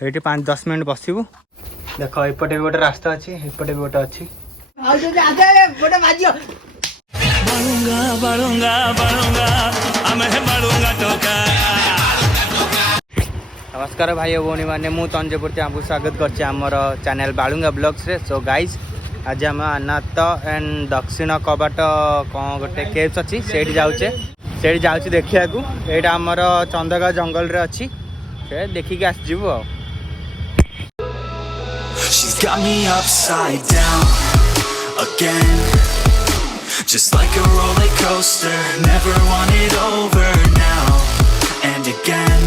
ये 5-10 मिनट बसबू देख एपटे भी गोटे रास्ता अच्छी एपटे भी गोटे अच्छी नमस्कार भाई भौणी मैंने मु चंद्रपुर आपको स्वागत करछे हमर चैनल बालुंगा ब्लॉग्स रे। सो गाइज आज आम अनाथ एंड दक्षिण कबाट कौन गोटे केव्स अच्छी से जाऊँ देखा यहाँ आमर चंदका जंगल रे अच्छी से देखिक आसजु आ She's got me upside down again, just like a roller coaster, never want it over now and again.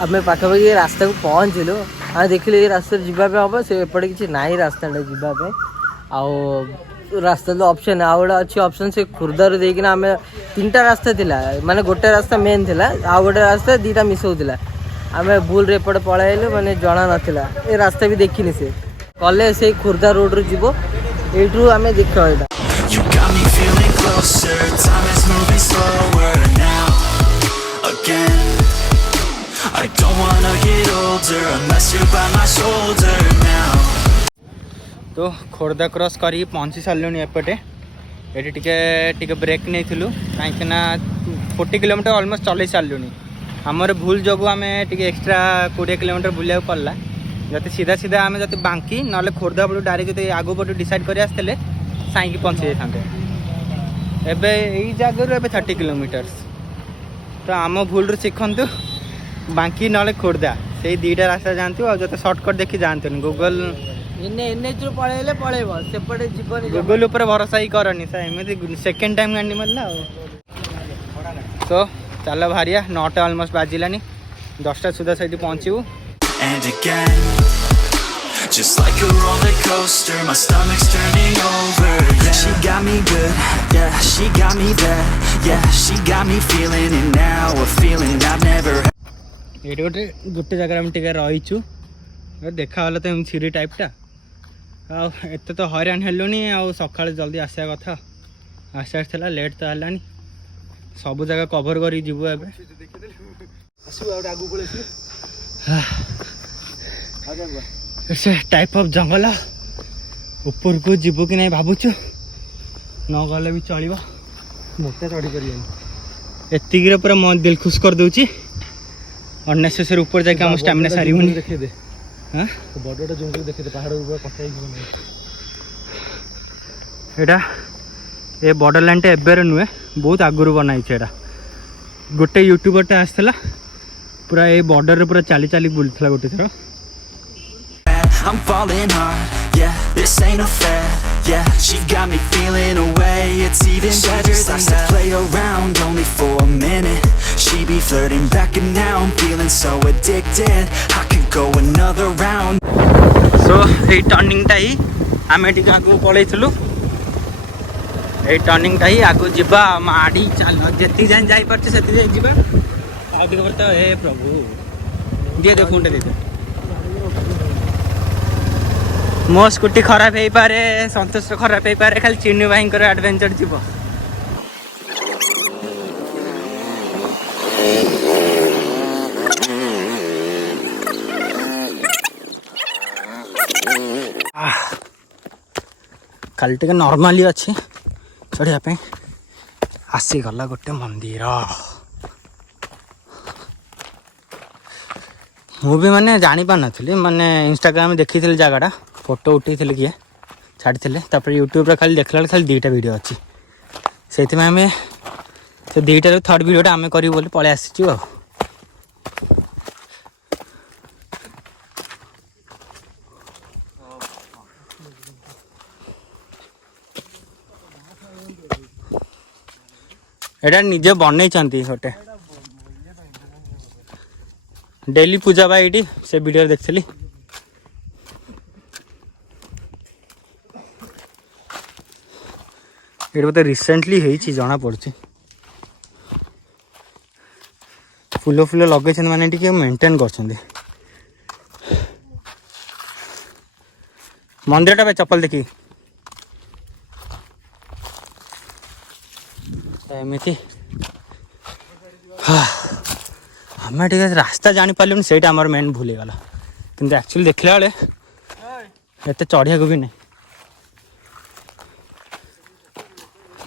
अब मैं पाखापाखि रास्ता को पहुँचलु हाँ देखिले ये रास्ता जीवापे हम से एपटे किसी ना रास्ता जीवापे आउ रास्ता तो ऑप्शन आउ गोटे अच्छी ऑप्शन से खुर्दारू देकिना आम 3टा रास्ता थिला माने गोटे रास्ता मेन थिला आउ गोटे रास्ता 2टा मिसौला आम भूल एपटे पलैलु माने जना नाथिला ए रास्ता भी देखिनी से कले से खुर्दा रोड रु जीवो एठू आम देख You got me feeling closer, time is moving slower now again. I don't wanna get older unless you're by my shoulder now. तो खोर्धा क्रॉस करी पहुँची सारूँ एपटे ये टिके ब्रेक नहीं थिलु कहीं 40 किलोमीटर ऑलमोस्ट चल सारूँ आमर भूल जो आम एक्सट्रा 20 किलोमीटर बुलाक पड़ा जब सीधा सीधा आम जब बांकी ना खोर्धा पटू डायरेक्ट जो आगो पटू डिसाइड कर आसते साइक पहुँचे जाते एवं जगह 30 किलोमीटर तो आम भूल शिखु बांकी ना खोर्धा से 2टा रास्ता जानते और जो सर्टकट देखी जानते गूगल पलैले पलैब सेपटे जीवन गूगल उपर भरोसा ही करनी सा एमती सेकेंड टाइम गाड़ी मारला तो चल भारिया 9टा ऑलमोस्ट बाजिलानी 10टा सुधा से पहुँचू And again, just like a roller coaster, my stomach's turning over. Yeah. She got me good, yeah, she got me bad, yeah, she got me feeling it now, a feeling I've never had. ये गोटे जगह हम टिके रहीचु देखाला तो सीरी टाइपटा आते तो हईराण हेलुनी आउ सकाଳେ जल्दी आसा कथा आसार लेट तो है सब जगह कभर कर जीवु एबे टाइप ऑफ जंगल ऊपर को जीवु कि नहीं भावुचु न गले भी चलो मोटा चढ़ी पार एतिक पूरा मन दिल खुश कर दूची अननेसेसरी ऊपर जाके हम स्टैमिना सारिबुनी देखे दे हां बडटा जंगल देखे दे पहाड़ ऊपर कटा एटा ए बॉर्डरलैंड एबेर नुहे बहुत आगुरी बनाई एटा गोटे यूट्यूबरटे आसला पूरा ए बॉर्डर पूरा चाली चाली बुलथला गोटे थर I'm falling hard, yeah, this ain't a fad, yeah, she got me feeling away, it's even better than that. To play around only for a minute, she be flirting back and now I'm feeling so addicted, I could go another round. So ei turning ta hi ame टिके आगु पळैथलु ए turning टा ही आगु जीवा माड़ी चल जेती जान जाई परछ सेती जाई जीवा आ टिके परता हे प्रभु दे दे फोन दे दे मो स्कूटी खराब हो पारे संतोष खराब हो पारे खाली चिन्नू भाई एडवेंचर जीव खाली टे नॉर्मली अच्छी चढ़ापे आसीगला गोटे मंदिर मुझे माने जानी पार नी माने इंस्टाग्राम देखी जगटा फोटो उठे किए छाड़ी यूट्यूब खाली देखला खाली 2टा वीडियो अच्छी से आम से 2टार 3rd वीडियोटा आम करूँ बोली पलि आसीचु एटा निजे बनई गोटे डेली पूजा बा ये से वीडियो देखली ये बोलते रिसेंटली होती जना पड़ी फूल फूल लगे मैंने टी मेंटेन कर मंदिरटा चप्पल देखी एमती आम रास्ता जापारू से मेन भूल गला कि एक्चुअली देखला बेले एत चढ़िया भी नहीं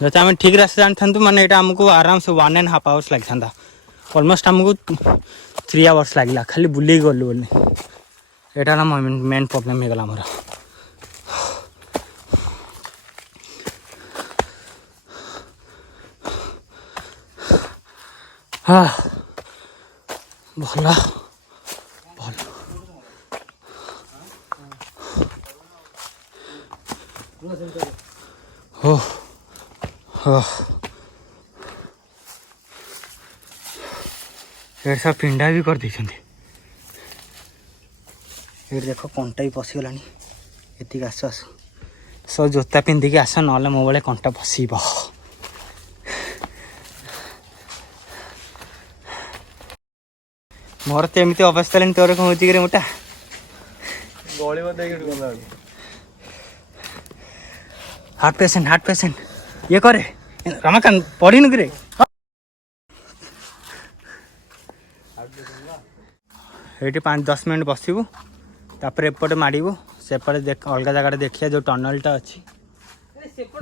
जैसे आम ठीक रास्ता जानी था माने आमको आराम से 1.5 आवर्स लगी था ऑलमोस्ट आमको 3 आवर्स लगे खाली बुले गलु बोली यहाँ मेन प्रॉब्लम हो गला मोर हाँ भल भल हो हो ये सब पिंडा भी कर देख देख कंटा भी पशिगला ये आस आस सब जोता पिंधिकी आस ना मो बड़े कंटा पशब मोर तो एमती अवस्था लानी तोर कौन हो मोटा हार्ट पेसेंट ये करे रमाकांत पढ़ी नु रे ये 5-10 मिनट बसबू तापर एपटे मारू सेपटे अलग जगह देखिए जो टनलटा अच्छी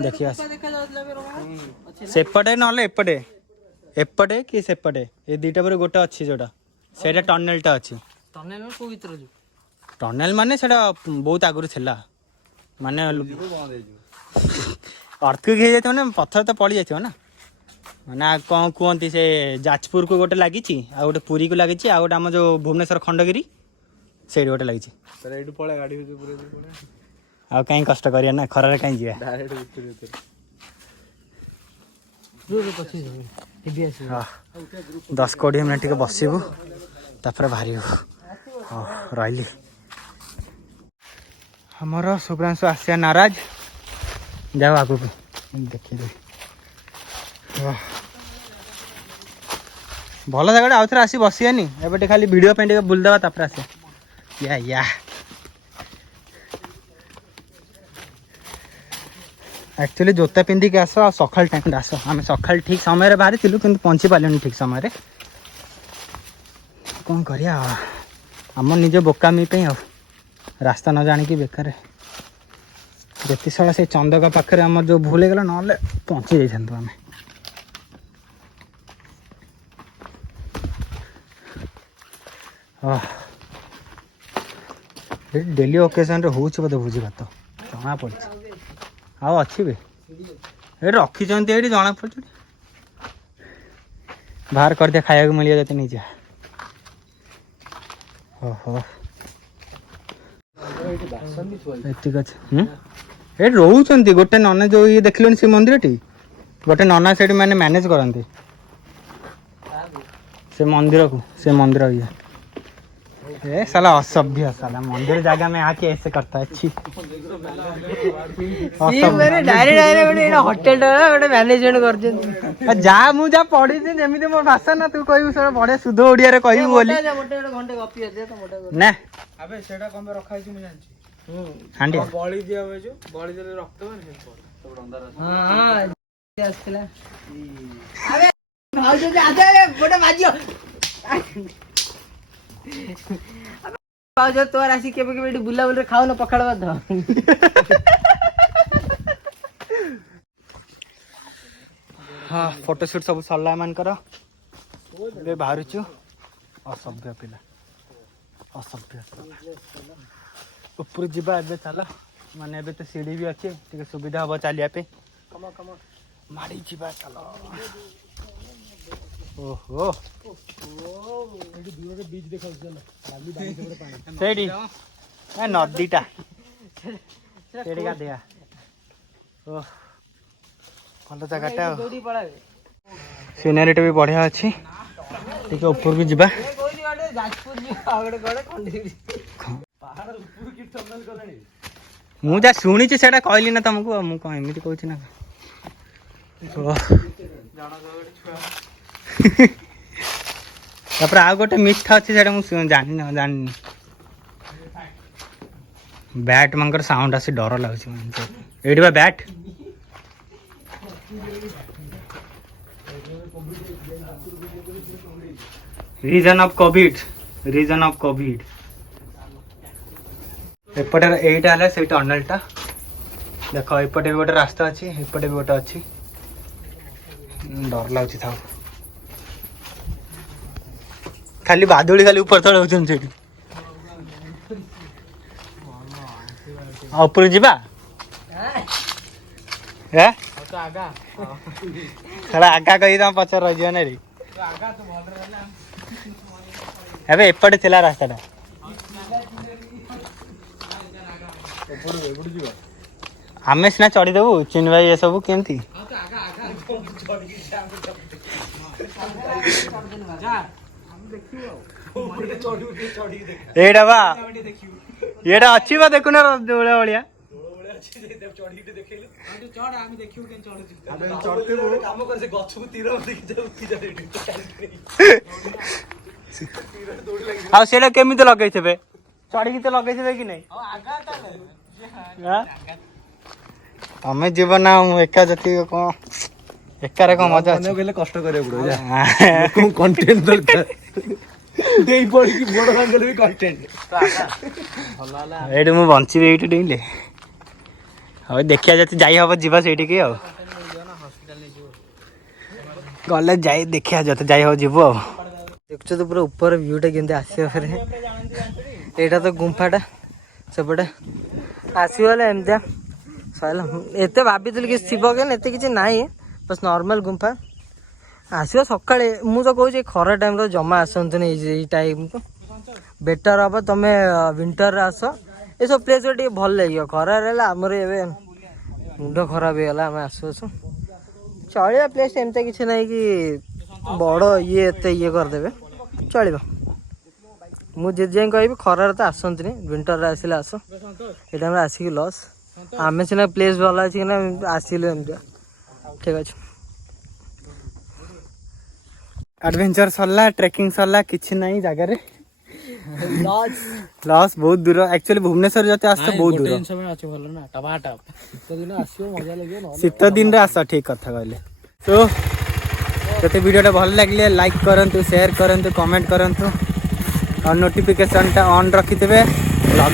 देखिए सेपटे ना एपटे एपटे कि सेपटे ये दुईटा पर गोटे अच्छी जोटा से टनलटा अच्छी टनल माने बहुत आगुरी थिला माने अर्थक्वेक हो जाए ना पत्थर तो पड़ जाए ना माने कौन कहती से जाजपुर को गोटे लगी आ गोटे पुरी को लगी आ गोटे आम जो भुवनेश्वर खंडगिरी से गोटे लगी आ कहीं कष्ट करिया ना खरारे कहीं जी 10-20 मिनट टे बसबू तापर बाहर हाँ रही हमर शुभ्रांशु आसिया नाराज जाओ आगु देखिए भल जगह आउ थे आसी बसियानी एबे खाली वीडियो पे बुलदेवा तापर आसिया या एक्चुअली जोता पिंधिक आस सकाल टाइम आस आम सकाल ठीक समय बाहरी कि पहुँची पारे ठीक समय कौन करिया आम निज बोकामी पे आ रास्ता न जानिकी बेकार जति सारा से चंदका पाखे आम जो भूल गला ना पहुँची जाइए आम डेली ओकेजन रे होची बोधे भोजी भात जना पड़ी आउ अच्छी भी ये रखी ये जना पड़ बाहर कर दिया खाया मिल जाते नहीं जा ओहो ये रोच गोटे नना जो ये देखल से मंदिर टी गोटे नना से मैंने मैनेज करती से मंदिर को से मंदिर ये ए साला असभ्य साला मंदिर जगह में आके ऐसे करता है छी मैंने डायरेक्ट होटल गोटे मैनेजमेंट कर जा मु जा पढ़ी थी जेमिति मोर भाषा ना तू कहबू सर बड़े शुद्ध ओडिया रे कहबू बोली घंटे गपी दे तो मोटे ना अबे सेटा कम रखा है मैं जानची हांडी बळी दिया हुए जो बळी दे रक्त में सब अंदर हां आसला अबे भाउजो के आते गोटे माजियो भाउजो तोर आसी केबे केबे बुला बुला खाओ ना पकड़ भात हाँ फोटोशूट सब सरला मानकर बाहर असभ्य पिला असभ्य ऊपर जीवा एबे चल माने एबे तो सीढ़ी भी अच्छे टिके सुविधा हम चलिया पे माड़ी जीवा चल ओहो नदीटा दिया ओह भल जगटा सीनेरीटा भी बढ़िया अच्छी टिके ऊपर को जीवा मुझे शुणी से कहली ना तुमको मुझे कौन एमती कहूँ ना तापर आ गोटे मिथ अच्छी से जानी जानी बैट मंकर साउंड आसी डर लगुच ये बैट रीजन ऑफ कोविड एपटे एटा है से टनलटा देख एपटे भी गोटे रास्ता अच्छी एपटे भी गोटे अच्छी डर लगुच था खाली बादुड़ी खाली ऊपर तले होती ऊपर जीवा आगा कही तुम पचार रही ना रे ଏବେ ଏପଟେ ଥିଲା ରାସ୍ତାଟା ଆମେ ସିନା ଚଢିଦେବୁ ଚିନି ଭାଇ ଏସବୁ କେମିତି ଏଇଟା ବା ଏଇଟା ଅଛି ବା ଦେଖୁନ ଦୋଳ ଭଳିଆ ଆଉ ସେଇଟା କେମିତି ଲଗେଇଥିବେ ଚଢିକି ତ ଲଗେଇଥିବେ କି ନାଇଁ ତମେ ଯିବ ନା ଏକା ଯେତିକି କଣ ଏକାରେ କଣ ମଜା ଅଛି କଷ୍ଟ କରିବାକୁ ପଡିବ କଣ୍ଟେଣ୍ଟ ଦରକାର ଦେଇ ପଡିକି ବଡ ଭାଙ୍ଗଲେ ବି କଣ୍ଟେଣ୍ଟ ଏଇଠି ମୁଁ ବଞ୍ଚିବି ଏଇଠି ଡେଇଁଲେ ହଉ ଦେଖିବା ଯଦି ଯାଇ ହବ ଯିବା ସେଇଠିକି ଆଉ ଗଲେ ଯାଇ ଦେଖିବା ଯଦି ଯାଇ ହବ ଯିବୁ ଆଉ ଦେଖୁଛ ତ ପୁରା ଉପର ଭ୍ୟୁଟା କେମିତି ଆସିବ ଫେରେ ଏଇଟା ତ ଗୁମ୍ଫାଟା ସେପଟେ ଆସିଗଲେ ଏମିତିଆ ସରିଲା ଏତେ ଭାବିଥିଲି କିଛି ଥିବ କି ଏତେ କିଛି ନାହିଁ ବାସ୍ ନର୍ମାଲ ଗୁମ୍ଫା ଆସିବ ସକାଳେ ମୁଁ ତ କହୁଛି ଖରା ଟାଇମ୍ରେ ଜମା ଆସନ୍ତୁନି ଏଇ ଟାଇମ୍କୁ ବେଟର୍ ହବ ତମେ ୱିଣ୍ଟର୍ରେ ଆସ ଏସବୁ ପ୍ଲେସ୍ ଟିକେ ଭଲ ଲାଗିବ ଖରାରେ ହେଲା ଆମର ଏବେ ମୁଣ୍ଡ ଖରାପ ହେଇଗଲା ଆମେ ଆସୁ ଚଳିବା ପ୍ଲେସ୍ ଏମିତି କିଛି ନାହିଁ କି ବଡ଼ ଏତେ କରିଦେବେ ଚଳିବ ମୁଁ ଯାଇ କହିବି ଖରାରେ ତ ଆସନ୍ତୁନି ୱିଣ୍ଟର୍ରେ ଆସିଲେ ଆସ ଏ ଟାଇମ୍ରେ ଆସିକି ଲସ୍ ଆମେ ସିନା ପ୍ଲେସ୍ ଭଲ ଅଛି କିନା ଆସିଲୁ ଏମିତିଆ ଠିକ୍ ଅଛି ଆଡଭେଞ୍ଚର ସରିଲା ଟ୍ରେକିଂ ସରିଲା କିଛି ନାହିଁ ଜାଗାରେ ଲସ୍ ବହୁତ ଦୂର ଆକ୍ଚୁଆଲି ଭୁବନେଶ୍ୱର ଯଦି ଆସ ବହୁତ ଦୂର ଶୀତ ଦିନରେ ଆସ ଠିକ କଥା କହିଲେ ତ ଯଦି ଭିଡ଼ିଓଟା ଭଲ ଲାଗିଲେ ଲାଇକ୍ କରନ୍ତୁ ସେୟାର କରନ୍ତୁ କमेंट କରନ୍ତୁ और नोटिफिकेशन टा ऑन रखिथे ब्लॉग